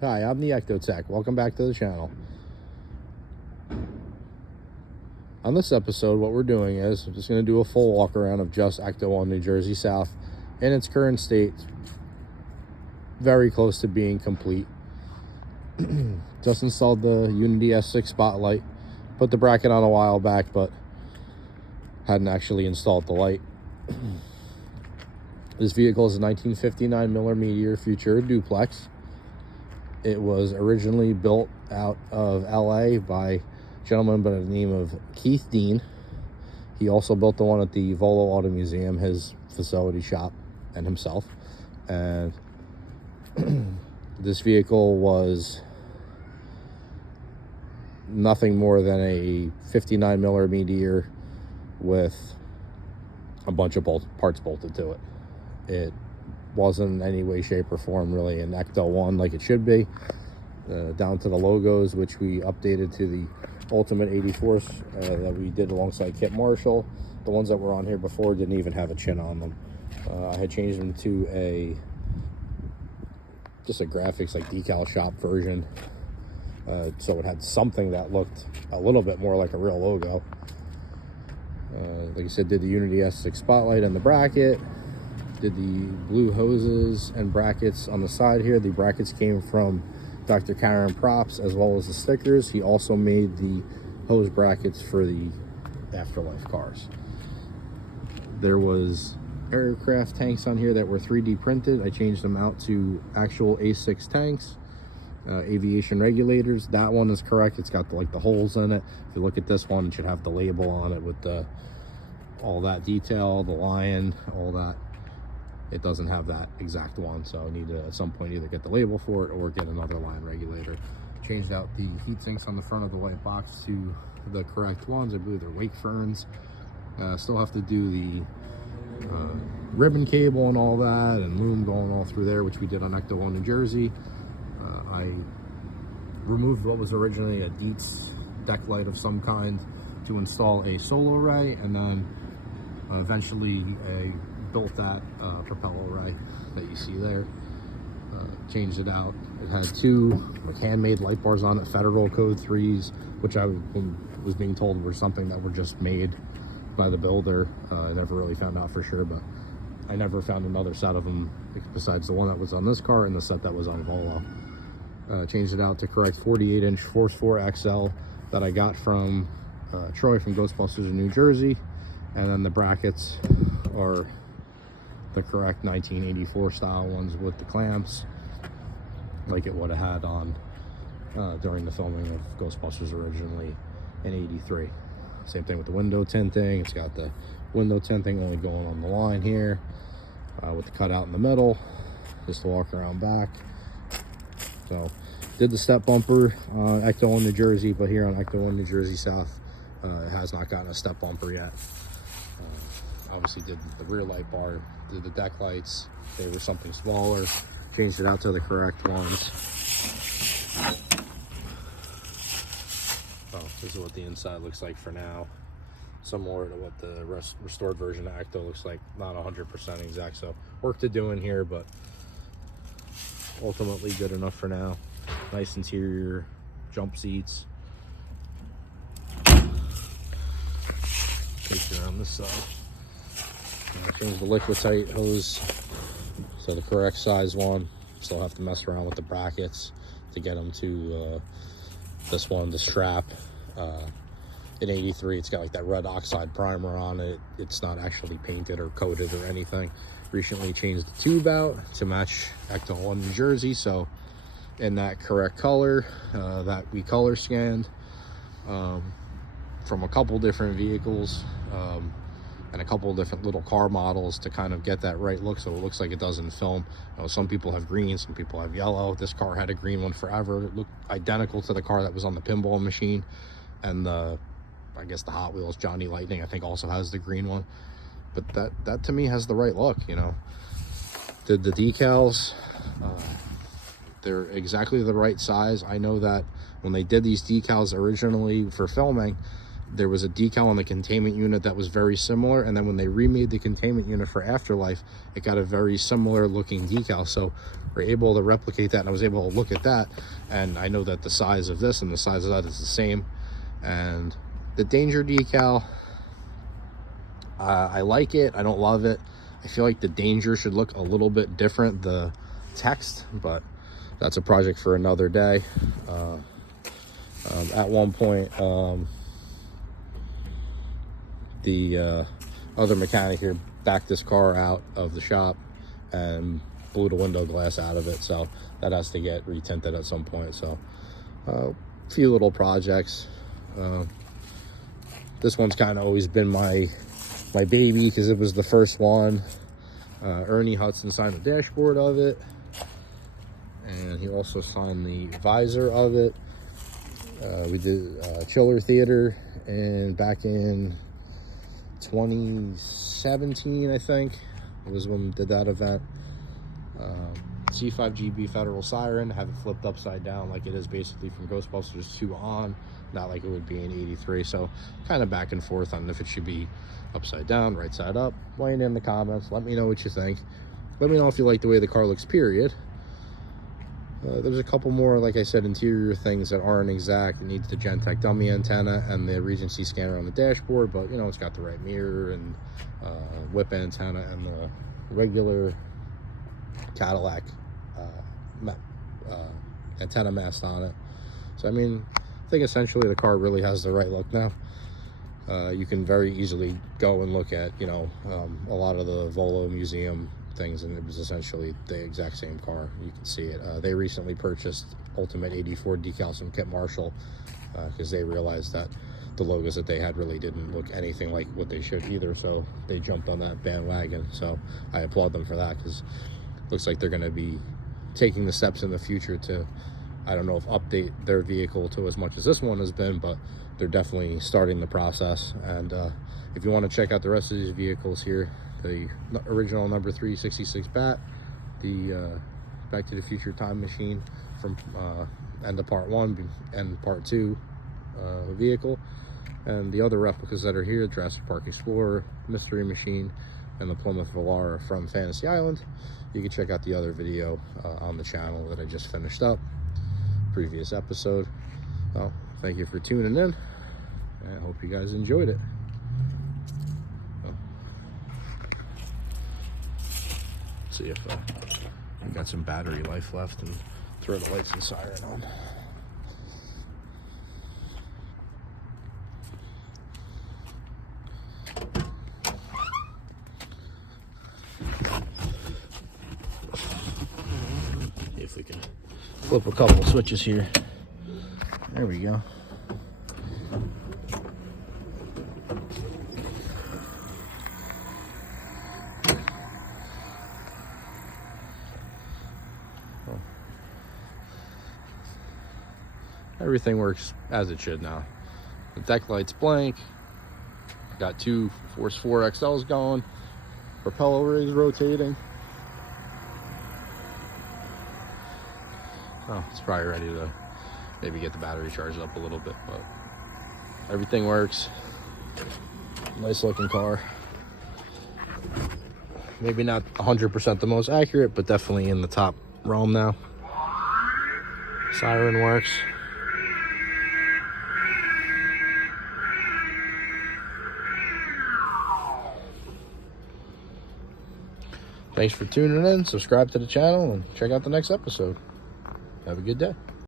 Hi, I'm the Ecto Tech. Welcome back to the channel. On this episode, what we're doing is I'm just going to do a full walk around of just Ecto on New Jersey South in its current state. Very close to being complete. Just installed the Unity S6 spotlight. Put the bracket on a while back, but hadn't actually installed the light. This vehicle is a 1959 Miller Meteor Futura duplex. It was originally built out of LA by a gentleman by the name of Keith Dean. He also built the one at the Volo Auto Museum, his facility shop, and himself. And this vehicle was nothing more than a 59 Miller Meteor with a bunch of parts bolted to it. It wasn't in any way, shape, or form really an Ecto 1 like it should be. Down to the logos, which we updated to the Ultimate 84s that we did alongside Kit Marshall. The ones that were on here before didn't even have a chin on them. I had changed them to just a graphics like decal shop version, so it had something that looked a little bit more like a real logo. Like I said, did the Unity S6 spotlight and the bracket. Did the blue hoses and brackets on the side here. The brackets came from Dr. Karen Props, as well as the stickers. He also made the hose brackets for the Afterlife cars. There was aircraft tanks on here that were 3D printed. I changed them out to actual A6 tanks. Aviation regulators. That one is correct. It's got the holes in it. If you look at this one, it should have the label on it with all that detail, the lion, all that. It doesn't have that exact one, so I need to at some point either get the label for it or get another line regulator. Changed out the heat sinks on the front of the white box to the correct ones. I believe they're Wake Ferns. Still have to do the ribbon cable and all that, and loom going all through there, which we did on Ecto 1 New Jersey. I removed what was originally a Dietz deck light of some kind to install a solar array, and then eventually built that propeller array that you see there. Changed it out. It had two handmade light bars on it, Federal Code 3s, which I was being told were something that were just made by the builder. I never really found out for sure, but I never found another set of them besides the one that was on this car and the set that was on Volo. Changed it out to correct 48-inch Force 4 XL that I got from Troy from Ghostbusters in New Jersey. And then the brackets are the correct 1984 style ones with the clamps, like it would have had on during the filming of Ghostbusters originally in '83. Same thing with the window tinting. It's got the window tinting only going on the line here, with the cutout in the middle, just to walk around back. So did the step bumper on Ecto 1 New Jersey, but here on Ecto 1 New Jersey South, it has not gotten a step bumper yet. Obviously did the rear light bar, did the deck lights. They were something smaller. Changed it out to the correct ones. Oh, this is what the inside looks like for now. Similar to what the restored version of Ecto looks like. Not 100% exact, so work to do in here, but ultimately good enough for now. Nice interior, jump seats. Take it around this side. Change the Liquid-Tight hose to the correct size one. Still have to mess around with the brackets to get them to this one, the strap. In '83, it's got like that red oxide primer on it. It's not actually painted or coated or anything. Recently changed the tube out to match Ecto 1 New Jersey, so in that correct color that we color scanned from a couple different vehicles. And a couple of different little car models to kind of get that right look, so it looks like it does in film. You know, some people have green, some people have yellow. This car had a green one forever. It looked identical to the car that was on the pinball machine, and I guess the Hot Wheels Johnny Lightning I think also has the green one. But that to me has the right look. You know, the decals, they're exactly the right size. I know that when they did these decals originally for filming, there was a decal on the containment unit that was very similar, and then when they remade the containment unit for Afterlife, it got a very similar looking decal. So we're able to replicate that, and I was able to look at that, and I know that the size of this and the size of that is the same. And the Danger decal, I like it. I don't love it. I feel like the Danger should look a little bit different, the text, but that's a project for another day. At one point, the other mechanic here backed this car out of the shop and blew the window glass out of it, so that has to get retinted at some point. So a few little projects. This one's kind of always been my baby because it was the first one. Ernie Hudson signed the dashboard of it, and he also signed the visor of it. We did Chiller Theater, and back in 2017, I think, was when we did that event. C5GB Federal Siren, have it flipped upside down like it is basically from Ghostbusters 2 on, not like it would be in 83. So kind of back and forth on if it should be upside down, right side up. Weigh in the comments. Let me know what you think. Let me know if you like the way the car looks, period. There's a couple more, like I said, interior things that aren't exact. It needs the Gentech dummy antenna and the Regency scanner on the dashboard, but you know, it's got the right mirror and whip antenna and the regular Cadillac antenna mast on it. So I mean, I think essentially the car really has the right look now. You can very easily go and look at, you know, a lot of the Volo museum things, and it was essentially the exact same car. You can see it. They recently purchased Ultimate 84 decals from Kit Marshall because they realized that the logos that they had really didn't look anything like what they should either, so they jumped on that bandwagon. So I applaud them for that, because it looks like they're going to be taking the steps in the future to, I don't know if update their vehicle to as much as this one has been, but they're definitely starting the process. And if you want to check out the rest of these vehicles here, the original number 366 Bat, the Back to the Future Time Machine from end of part 1 and part 2 vehicle, and the other replicas that are here, Jurassic Park Explorer, Mystery Machine, and the Plymouth Velara from Fantasy Island. You can check out the other video on the channel that I just finished up, previous episode. Well, thank you for tuning in. I hope you guys enjoyed it. See if I got some battery life left, and throw the lights and siren on. See if we can flip a couple switches here. There we go. Everything works as it should now. The deck light's blank. Got 2 Force 4 XLs going. Propeller rig rotating. Oh, it's probably ready to maybe get the battery charged up a little bit, but everything works. Nice looking car. Maybe not 100% the most accurate, but definitely in the top realm now. Siren works. Thanks for tuning in. Subscribe to the channel and check out the next episode. Have a good day.